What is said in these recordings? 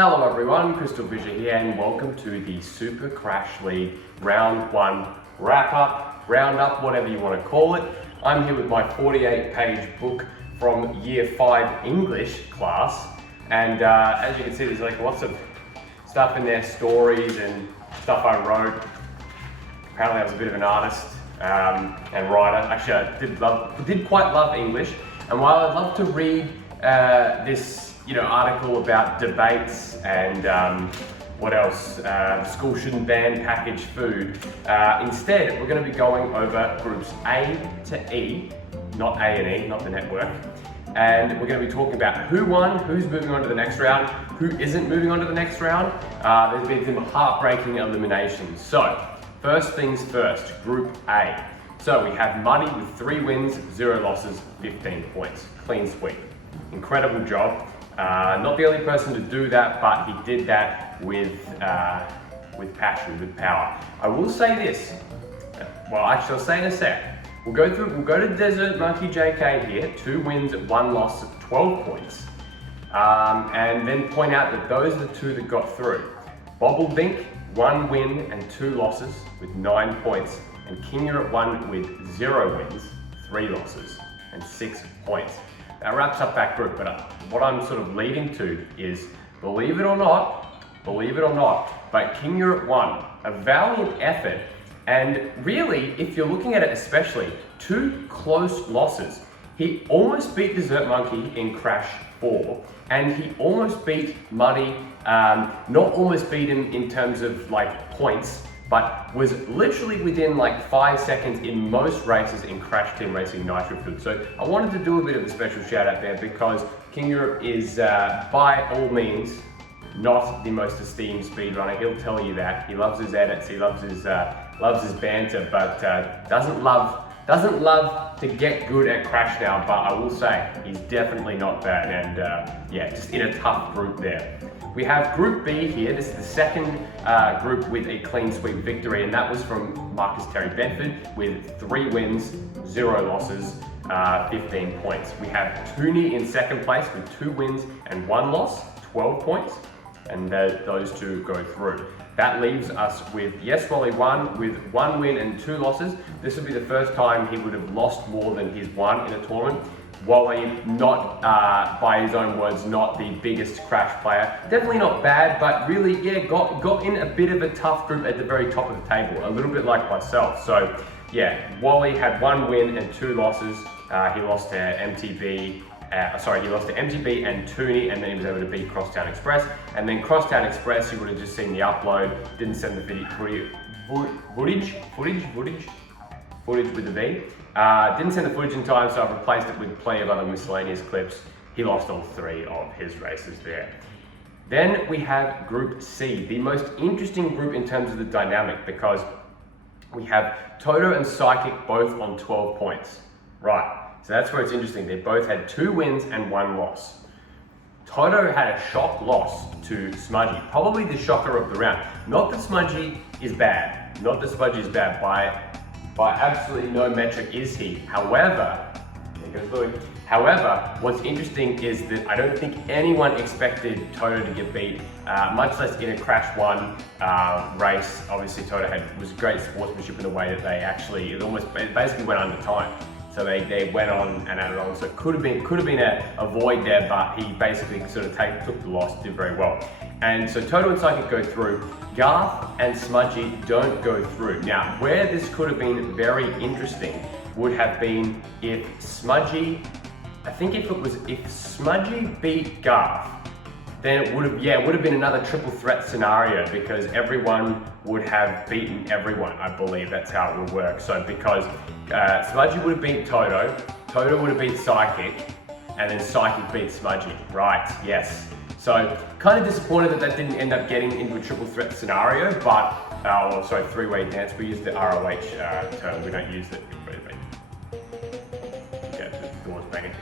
Hello everyone, CrystalFissure here and welcome to the Super Crash League Round 1 wrap-up, round-up, whatever you want to call it. I'm here with my 48-page book from Year 5 English class, and as you can see there's like lots of stuff in there, stories and stuff I wrote. Apparently I was a bit of an artist and writer. Actually I did quite love English, and while I'd love to read this article about debates and what else, school shouldn't ban packaged food. Instead, we're going to be going over groups A to E, not A and E, not the network. And we're going to be talking about who won, who's moving on to the next round, who isn't moving on to the next round. There's been some heartbreaking eliminations. So, first things first, Group A. So we have Muddy with 3 wins, 0 losses, 15 points. Clean sweep. Incredible job. Not the only person to do that, but he did that with passion, with power. I will say this. Well, actually, I'll say in a sec. We'll go to Desert Monkey JK here. 2 wins, 1 loss, 12 points. And then point out that those are the 2 that got through. Bobblebink, 1 win and 2 losses with 9 points. And King Europe won with 0 wins, 3 losses, and 6 points. That wraps up that group, but what I'm sort of leading to is, believe it or not, but King Europe won. A valiant effort, and really, if you're looking at it especially, 2 close losses. He almost beat Desert Monkey in Crash 4, and he almost beat Muddy, not almost beat him in terms of like points, but was literally within like 5 seconds in most races in Crash Team Racing Nitro Field. So I wanted to do a bit of a special shout out there because King Europe is by all means not the most esteemed speedrunner. He'll tell you that. He loves his edits, he loves his banter, but doesn't love to get good at Crash now. But I will say he's definitely not bad, and yeah, just in a tough group there. We have Group B here. This is the second group with a clean sweep victory, and that was from Marcus Terry Bedford with 3 wins, 0 losses, 15 points. We have Tooney in second place with 2 wins and 1 loss, 12 points, and those 2 go through. That leaves us with Yes Wally 1 with 1 win and 2 losses. This will be the first time he would have lost more than he's won in a tournament. Wally, not, by his own words, not the biggest Crash player. Definitely not bad, but really, yeah, got in a bit of a tough group at the very top of the table, a little bit like myself. So, yeah, Wally had 1 win and 2 losses. He lost to MTB, he lost to MTB and Tooney, and then he was able to beat Crosstown Express. And then Crosstown Express, you would have just seen the upload, didn't send the footage with the V. Didn't send the footage in time, so I've replaced it with plenty of other miscellaneous clips. He lost all 3 of his races there. Then we have Group C, the most interesting group in terms of the dynamic, because we have Toto and Psychic both on 12 points. Right, so that's where it's interesting. They both had 2 wins and 1 loss. Toto had a shock loss to Smudgy, probably the shocker of the round. Not that Smudgy is bad, by absolutely no metric is he. However, what's interesting is that I don't think anyone expected Toto to get beat, much less in a Crash 1 race. Obviously Toto was great sportsmanship in the way that it basically went under time. So they went on and added on. So it could have been a void there, but he basically sort of took the loss, did very well. And so Toto and Psychic go through. Garth and Smudgy don't go through. Now, where this could have been very interesting would have been if Smudgy beat Garth, then it would have been another triple threat scenario because everyone would have beaten everyone. I believe that's how it would work. So because Smudgy would have beat Toto, Toto would have beat Psychic, and then Psychic beat Smudgy. Right, yes. So kind of disappointed that didn't end up getting into a triple threat scenario, but, 3-way dance. We use the ROH term, we don't use the doors banging.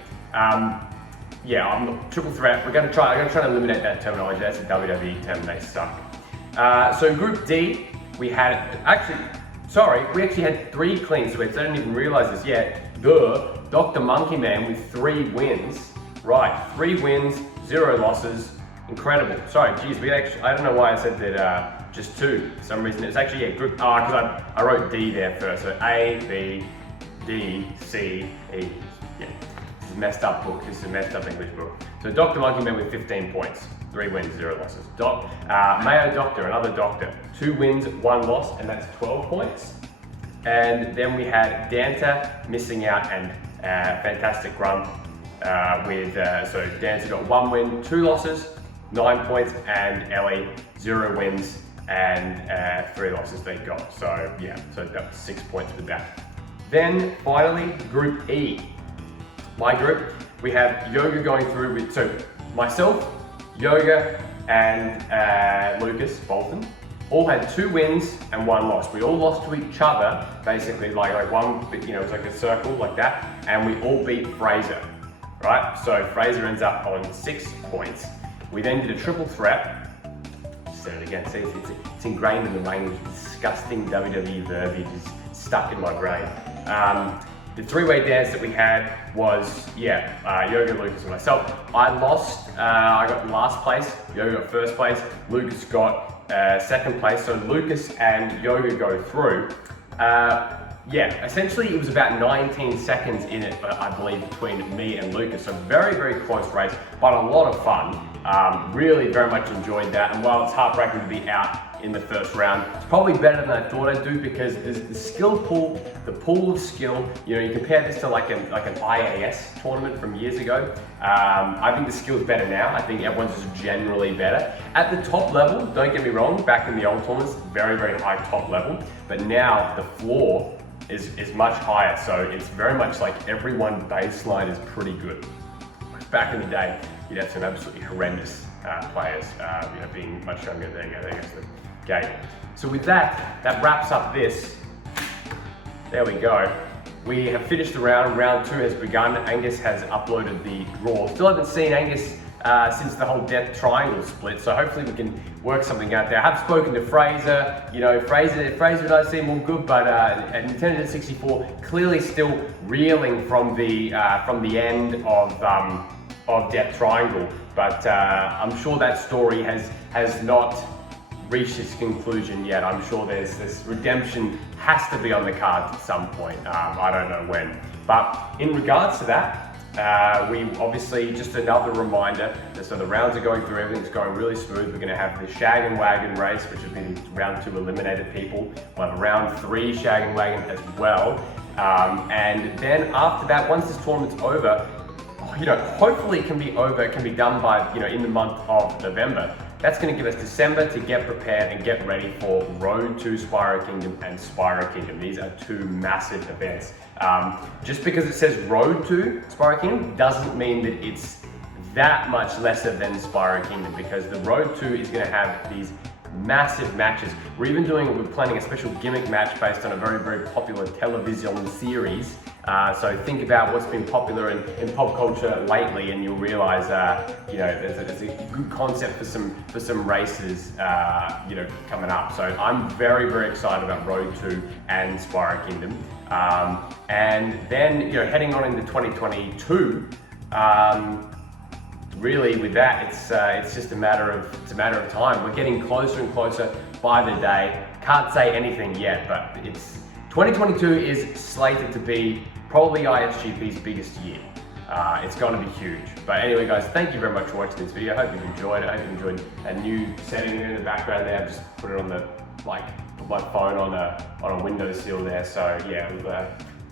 Yeah, I'm not triple threat. I'm gonna try to eliminate that terminology. That's a WWE term, they suck. So Group D, we actually had 3 clean sweeps. I didn't even realize this yet. Dr. Monkey Man with 3 wins. Right, 3 wins, 0 losses, Incredible. Sorry, geez, I don't know why I said that just 2. For some reason, it's actually group, because I wrote D there first. So A, B, D, C, E. Yeah, this is a messed up book. This is a messed up English book. So Dr. Monkey Man with 15 points. 3 wins, 0 losses. Mayo Doctor, another doctor. 2 wins, 1 loss, and that's 12 points. And then we had Danta missing out and Fantastic Grump so Danta got 1 win, 2 losses, 9 points, and Ellie 0 wins and 3 losses they got. So yeah, so that was 6 points with that. Then finally, Group E. My group, we have Yoga going through with, so myself, Yoga, and Lucas Bolton all had 2 wins and 1 loss. We all lost to each other, basically like one, it was like a circle like that, and we all beat Fraser, right? So Fraser ends up on 6 points. We then did a triple threat. Said it again, see, it's ingrained in the language, disgusting WWE verbiage is stuck in my brain. The 3-way dance that we had was, Yoga, Lucas, and myself. I lost, I got last place, Yoga got first place, Lucas got second place, so Lucas and Yoga go through. Essentially it was about 19 seconds in it, I believe, between me and Lucas. So very, very close race, but a lot of fun. Really very much enjoyed that. And while it's heartbreaking to be out in the first round, it's probably better than I thought I'd do, because the skill pool, the pool of skill, you compare this to like an IAS tournament from years ago. I think the skill's better now. I think everyone's just generally better. At the top level, don't get me wrong, back in the old tournaments, very, very high top level, but now the floor is much higher, so it's very much like everyone baseline is pretty good. Back in the day, you'd have some absolutely horrendous players, being much younger. There you go, there goes the gate. So with that wraps up this. There we go. We have finished the round. Round 2 has begun. Angus has uploaded the draw. Still haven't seen Angus since the whole death triangle split, so hopefully we can work something out there. I have spoken to Fraser. Fraser does seem all good, but Nintendo 64 clearly still reeling from the end of Death Triangle. But I'm sure that story has not reached its conclusion yet. I'm sure this redemption has to be on the cards at some point. I don't know when. But in regards to that, we obviously, just another reminder, so the rounds are going through, everything's going really smooth. We're going to have the Shag and Wagon race, which would be round 2 eliminated people. We'll have round 3 Shag and Wagon as well. And then after that, once this tournament's over, hopefully it can be over, it can be done by, in the month of November. That's going to give us December to get prepared and get ready for Road to Spyro Kingdom and Spyro Kingdom. These are 2 massive events. Just because it says Road to Spyro Kingdom doesn't mean that it's that much lesser than Spyro Kingdom, because the Road to is going to have these massive matches. We're planning a special gimmick match based on a very, very popular television series. So think about what's been popular in pop culture lately, and you'll realize, there's a good concept for some races, coming up. So I'm very, very excited about Road 2 and Spyro Kingdom. And then, heading on into 2022, really with that, it's just a matter of time. We're getting closer and closer by the day. Can't say anything yet, but 2022 is slated to be probably ISGP's biggest year. It's going to be huge. But anyway, guys, thank you very much for watching this video. I hope you've enjoyed it. I hope you enjoyed a new setting in the background there. I've just put it on put my phone on a windowsill there. So yeah,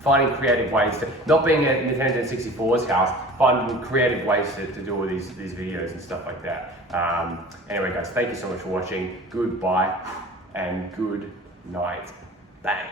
finding creative ways to, not being at Nintendo 64's house, finding creative ways to do all these videos and stuff like that. Anyway, guys, thank you so much for watching. Goodbye and good night. Bang.